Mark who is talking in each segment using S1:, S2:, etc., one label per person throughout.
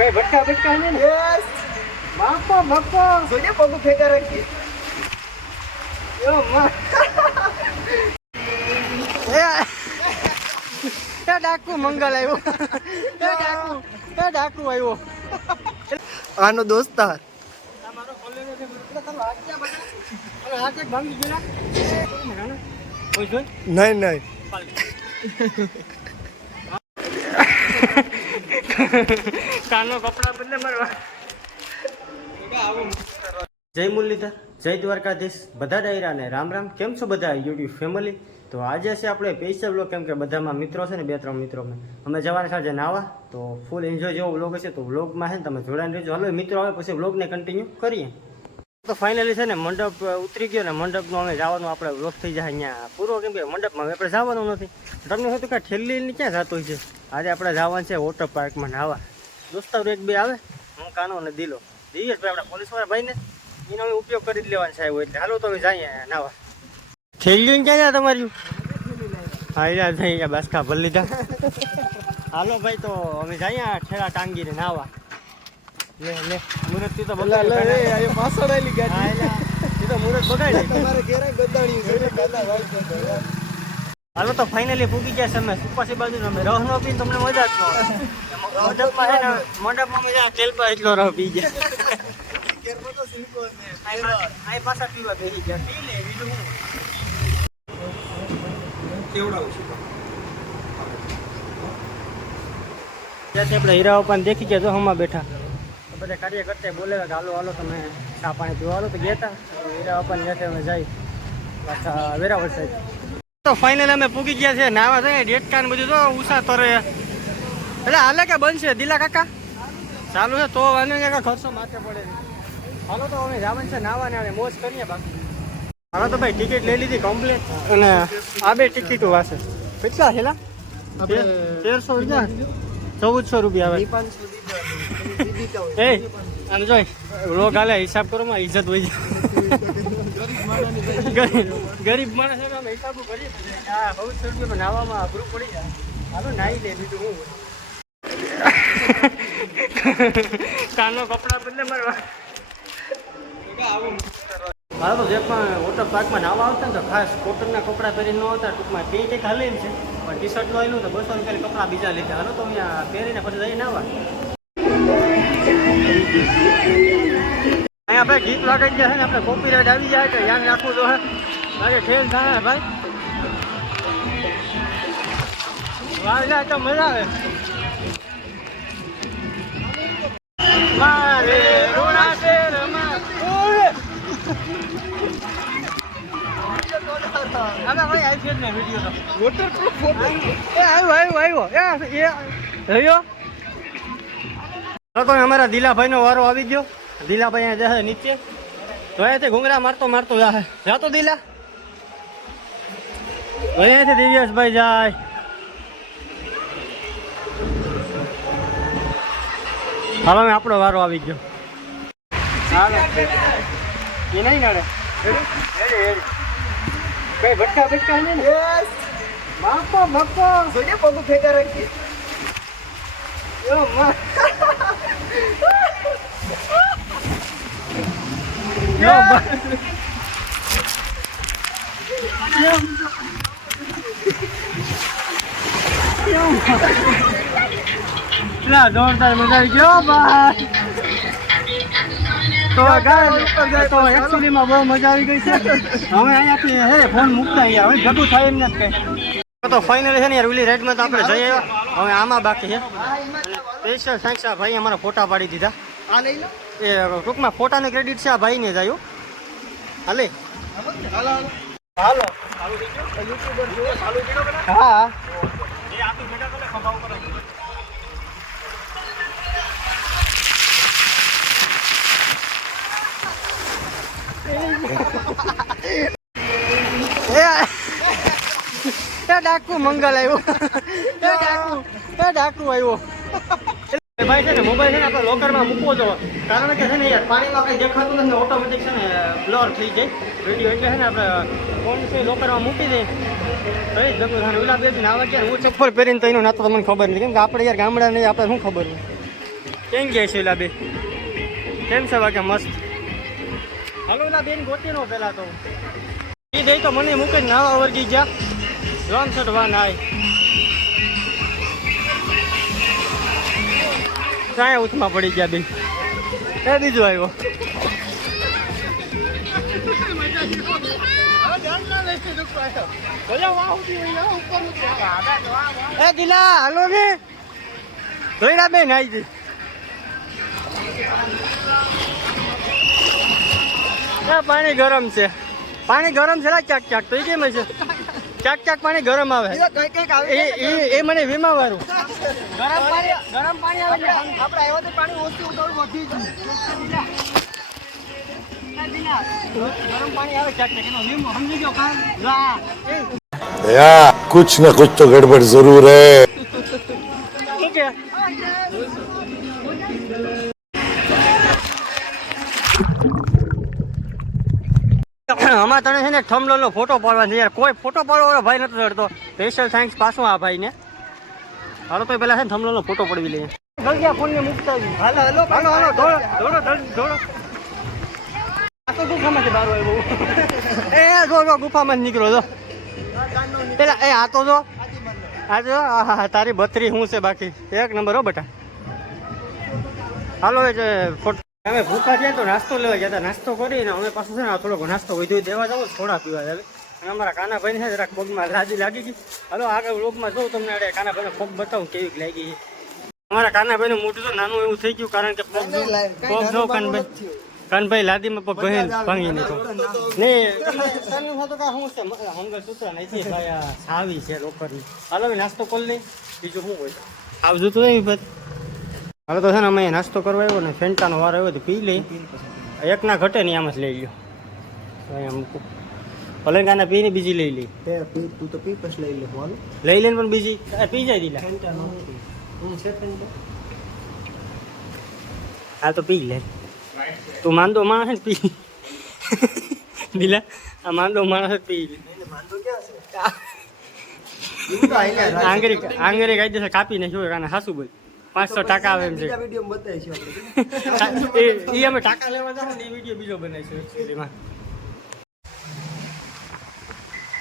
S1: કઈ ભટકા ભટકા ને?
S2: યસ
S1: બાપો બાપો.
S2: જોજે પગ ફેંકા રાખી
S1: યો માં. એ. ડાકુ મંગલ આવ્યો. એ ડાકુ એ ડાકુ આવ્યો.
S2: આનો દોસ્તાર
S1: તમારો કોલેજો છે એટલે ભાંગી ગયો?
S2: નહીં. નહીં
S1: કાનો કપડા બદલે મારવા. જય મુરલીધર, જય દ્વારકાધીશ. બધા ડાયરાને રામ રામ. કેમ છો બધા? યુટ્યુબ ફેમિલી તો આજે છે આપણે સ્પેશિયલ બ્લોગ કેમ કે બધામાં મિત્રો છે ને, બે ત્રણ મિત્રો અમે જવાના સાંજે નાવા. તો ફૂલ એન્જોય જેવો બ્લોગ છે તો બ્લોગમાં છે ને તમે જોડાઈને રહેજો. હાલો, મિત્રો આવે પછી બ્લોગને કન્ટિન્યુ કરીએ. તો ફાઇનલી છે ને, મંડપ ઉતરી ગયો ને, મંડપનો અમે જવાનું આપણે વ્લોગ થઈ જાય અહીંયા. પૂરો, કેમ કે મંડપમાં હવે આપણે જવાનું નથી. તમને હતું કે ઠેલી ક્યાં જતું છે? આજે આપણે જવાનું છે વોટર પાર્કમાં નાવા. દોસ્તારો એક બે આવે? હું કાનો અને દિલો. દિવેશ ભાઈ આપણા પોલીસવાળા ભાઈને. એનો હવે ઉપયોગ કરી જ લેવાનો સાહેબ એટલે. હાલો તો હવે જઈએ નાવા. ઠેલી ક્યાં તમારી? હા યાર જઈ ગયા બાસકા ભરી લીધા. હાલો ભાઈ તો અમે જઈએ ઠેલા ટાંગીને નાવા. લે લે મુરત તું બગાડી
S2: એ, પાછળ આવેલી ગાડી.
S1: તો મુરત બગાડી
S2: તમારે ઘેરે ગદાણી છે
S1: હાલો તો ફાઇનલી પૂગી ગયા અમે. સુપાસી બાજુ અમે. રહ નો પી તમને મજા જ આવે. છે ને પર એટલો રહ પી ગયા. આ આપણે હીરા પણ દેખી ગયા જો બેઠા. બધા કાર્યકર્તા બોલે કે હાલો હાલો, તમે ચા પાણી પીવા હાલો. તો ગયા હીરા પણ ત્યાંથી અમે જઈ પાછા વેરાવળ સાઈડ. તો ફાઇનલ અમે પૂગી ગયા છે નાવા છે ડેટકા બધું તો ઉષા તરે. એટલે હાલે કે બનશે? દિલા કાકા? ચાલુ છે તો વાંધો નહીં કાકા ખર્ચો માથે પડે હાલો તો અમે જવાનું છે નાવા ને મોજ કરીએ બાકી. હાલો તો ભાઈ ટિકિટ લઈ લીધી કમ્પ્લીટ અને આ બે ટિકિટો વાસે. કેટલા છેલા તેરસો રૂપિયા? ચૌદસો રૂપિયા આવે. એ અને જોઈ લોક હાલે હિસાબ કરો માં ઇજ્જત હોય ગરીબ ગરીબ માણસ હિસાબો કરી આ ચૌદસો રૂપિયામાં નાવામાં અઘરું પડી જાય હાલો નાહી લે, બીજું હું કાનો કપડા બદલે મારવા. તો જે પણ વોટર પાર્કમાં નાવા આવતા ને તો ખાસ કોટનના કપડાં પહેરીને ન આવતા, ટૂંકમાં પેન્ટ એક હાલે છે. પણ ટી શર્ટ નો તો બસો રૂપિયા કપડાં બીજા લીધા. હાલો, તો અહીંયા પહેરીને પછી જઈને નાવા અહીંયા ભાઈ ગીત વાગાઈ જશે છે ને આપણે કોપીરાઇટ આવી જાય તો ધ્યાન રાખવું તો હે બાકી ઠેલ થાય ભાઈ. વાગલા તો મજા આવે. મારે રૂણા શેરમાં. તો. એ આવ્યો આવ્યો આવ્યો. એ એ રહ્યો? લોકો અમારા દિલાભાઈ નો વારો આવી ગયો. દિલાભાઈ અહીંયા જશે નીચે. તો અહીંયાથી ઘૂંઘરા મારતો મારતો જાહે. જાતો દિલા? તો અહીંયાથી દિવ્યેશભાઈ જાય. હાલો હવે આપણો વારો આવી ગયો. હાલો. એ નહીં નડે. હેડી. હેડી કઈ ભટકા ભટકા નહીં ને?
S2: Yes.
S1: બાપો બાપો
S2: જોજે પગ ફેંકા રાખી
S1: યો માં યો બા ના જોરદાર મજા આવી ગયો તો તો બહુ મજા આવી ગઈ છે. હવે અહીંયાથી હે ફોન મૂકતા અહીંયા હવે જગું થાય એમ નથી કઈ. તો ફાઇનલ છે ને યાર ઓલી રાઈડમાં તો આપણે જઈ આવ્યા હવે આમાં બાકી છે. સ્પેશિયલ સાંક્ષા ભાઈ અમારા ફોટા પાડી દીધા.
S2: આ લઈ લો.
S1: એ, ટૂંકમાં ફોટાની ક્રેડિટ છે આ ભાઈને જ આવ્યું હાલે.
S2: હાલો
S1: હા ડાકુ મંગલ આવ્યો ડાકુ ડાકુ આવ્યો ભાઈ છે ને, મોબાઈલ છે ને આપણે લોકરમાં મૂકવો જોઈએ. કારણ કે છે ને યાર, પાણીમાં કંઈ દેખાતું નથી ઓટોમેટિક છે ને બ્લર થઈ જાય. વીડિયો એટલે છે ને આપણે ફોન છે લોકરમાં મૂકી દે ભાઈ જ ભેગું થાય ઓલા બે આવે કે હું ચપ્પલ પહેરીને તો એનો ના તો તમને ખબર નથી. કેમ કે આપણે યાર ગામડા નહીં આપણે શું ખબર નહીં કેમ ગયા છે બે કેમ છે બાકી મસ્ત? હાલો એલા બેન, ગોતી નો પેલા તો. એ જઈ તો મને મૂકે નાવા વર્ગી ગયા. લોન શર્ટ વાન આય. કાંઈ ઉથમાં પડી ગયા બેન. એ બીજો આવ્યો. એ દિલા હાલો ને. ધોઈડા બેન આવી જઈ પાણી ગરમ છે. પાણી ગરમ છે ચાક ચાક તો એ કેમ છે? ચાક ચાક પાણી ગરમ આવે. એ મને વીમા વાળું
S2: ગરમ પાણી ગરમ પાણી આવે આપણે આવ્યા તો પાણી ઓછું થોડું વધી ગયું
S3: યાર કુછ ના કુછ તો ગડબડ
S1: જરૂર હે. અમારે તને છે ને થમલો ફોટો પાડવાનો યાર. કોઈ ફોટો પાડવાનો ભાઈ નથી ચડતો. સ્પેશિયલ થેન્ક્સ પાછું આ ભાઈ ને હાલો તો પેલા છે ને થમલો ફોટો પડવી લઈએ. જલ્દી ફોન ને મુકતા
S2: હાલો હાલો
S1: હાલો હાલો દોડો દોડો દોડો આ તો ગુફામાંથી બહાર આવ્યો. એ જો જો ગુફામાં નીકળો જો. પેલા એ આ તો જો. આ જો આહા, તારી બત્રી શું છે બાકી? એક નંબર હો બેટા. હાલો એ ફોટો અમે ભૂખા થયા તો નાસ્તો લેવા ગયા હતા. નાસ્તો કરીને અમે પાછું છે ને થોડોક નાસ્તો વધુ દેવા જાવ થોડા પીવા જાવે અને અમારા કાનાભાઈ છે જરાક પગમાં લાદી લાગી ગઈ. હાલો આગળ લોકમાં જોઉં તમને અડે કાનાભાઈને પગ બતાવું કેવી લાગી છે. અમારા કાનાભાઈનું મોટું તો નાનું એવું થઈ ગયું કારણ કે પગ પગ જો કાનભાઈ કાનભાઈ લાદીમાં પગ ભહી ભાંગી નહીં ને તને થતો કે શું છે? હંગર સૂત્ર નથી ભાઈ સાવી છે લોકરની હાલો નાસ્તો કરી લઈ બીજું શું હોય? આવજો તો એવી ભાઈ. હાલો તો છે ને અમે નાસ્તો કરવા આવ્યો ને ફેન્ટાનો વાર આવ્યો તો પી લઈ એક ના ઘટે ને આમ જ લઈ લ્યો. તો અહીંયા મૂકું. ભલે પી પીને બીજી લઈ
S2: લે. પી તું તો પી પછી લઈ લે હાલો
S1: લઈ લે પણ બીજી. પી જાય દીલા.
S2: હા
S1: આ તો પી લે. તું માંદો માણસ ને પી. દીલા આ માંદો માણસ પી. લે
S2: રાજ-
S1: આંગળી આંગળી કાયદેસર કાપી નાખ્યો કાના હાસુ બોલ. પાંચસો ટકા આવે એમ છે. એ અમે ટાકા લેવા જાવ ને એ વીડિયો બીજો બનાવીશું એકચ્યુઅલીમાં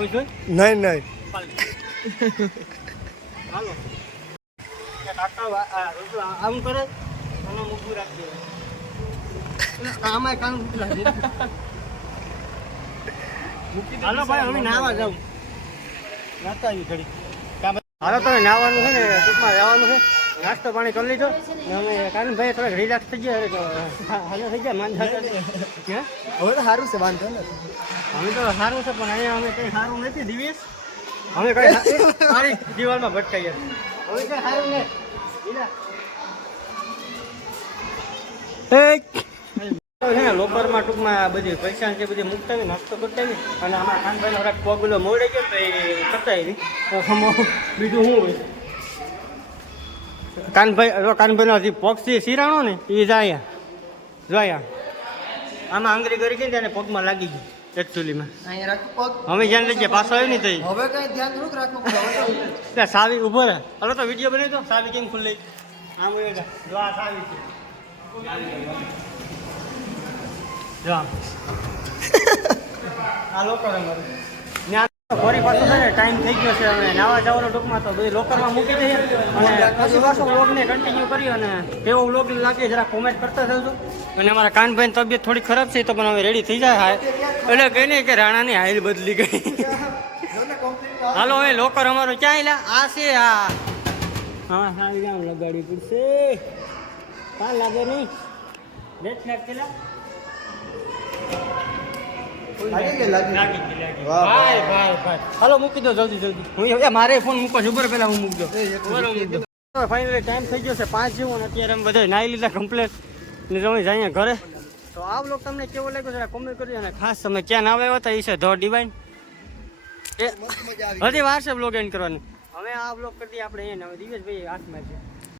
S2: નહીં નહીં.
S1: હાલો. આમ કરે અને મૂકવું રાખી આમાં કામ હાલો ભાઈ અમે નાવા જાઉં. નાસ્તા આવી ઘડી હાલો તમે નાવાનું છે ને ટૂંકમાં જવાનું છે. નાસ્તો પાણી કરી લીધો. અમે કારણ ભાઈ થોડાક રિલેક્સ થઈ ગયા. હાલો થઈ ગયા માન
S2: હવે તો સારું છે વાંધો નથી.
S1: અમે તો સારું છે પણ અહીંયા અમે કઈ સારું નથી દિવેશ. અમે કઈ સારી દિવાલમાં ભટકાઈએ અમે કઈ સારું નથી છે ને લોકરમાં ટૂંકમાં બધી પૈસા છે બધી મૂકતા હોય નાસ્તો કરતા હોય અને આમાં કાનભાઈનો થોડાક પગલો મોડે ગયો તો એ કરતા નહીં. બીજું શું હોય? કાનભાઈ જો કાનભાઈનો હજી પગ છે સિરાણો ને એ જાય જોયા આમાં આંગળી કરી ગઈ ને તેને પગમાં લાગી ગઈ એકચ્યુઅલીમાં
S2: અહીંયા રાખો પગ.
S1: અમે જ્યાં લઈ ગયા પાછો આવ્યો નહીં
S2: હવે કઈ ધ્યાન થોડુંક હવે તો
S1: સાવી ઊભો રહે. હલો તો વીડિયો બનાવી દો. સાવી કેમ ખુલ્લી? આમ હોય જો આ સાવી છે. જો આમ. આ અમારું ત્યાં ફરી પાછો છે ને ટાઈમ થઈ ગયો છે હવે. નાવા જવાનો ટૂંકમાં તો બધી લોકરમાં મૂકી દઈએ. અને પછી પાછો વ્લોગને કન્ટિન્યુ કરી અને કેવો વ્લોગ લાગે જરા કોમેન્ટ કરતા જજો અને અમારા કાનભાઈની તબિયત થોડી ખરાબ છે, તો પણ હવે રેડી થઈ જાય એટલે કહીને કે રાણાની હાઈલ બદલી ગઈ. હાલો, હવે લોકર અમારું ક્યાં એલા આ છે, આ. હા હા ગામ લગાડવી પડશે. કાં લાગે નહીં. બેટ નાખ હાલો મૂકી દો જલ્દી જલ્દી. હું મારે ફોન મૂકો છું. પેલા હું મૂકી દો
S2: એ, એક
S1: ઊભો રહો, મૂકી દો. ફાઇનલી ટાઈમ થઈ ગયો છે પાંચ જેવો અને અત્યારે અમે બધા નાઈ લીધા કમ્પ્લેટ ને તમે જઈએ ઘરે. તો આ બ્લોગ તમને કેવો લાગ્યો જરા કોમેન્ટ કરજો અને ખાસ તમે ક્યાં ના આવ્યા હતા એ છે ધ ડિવાઇન એ હજી વાર છે બ્લોગ એન્ડ કરવાની. હવે આ બ્લોગ કરી દઈએ આપણે હવે દિવેશભાઈ હાથમાં છે.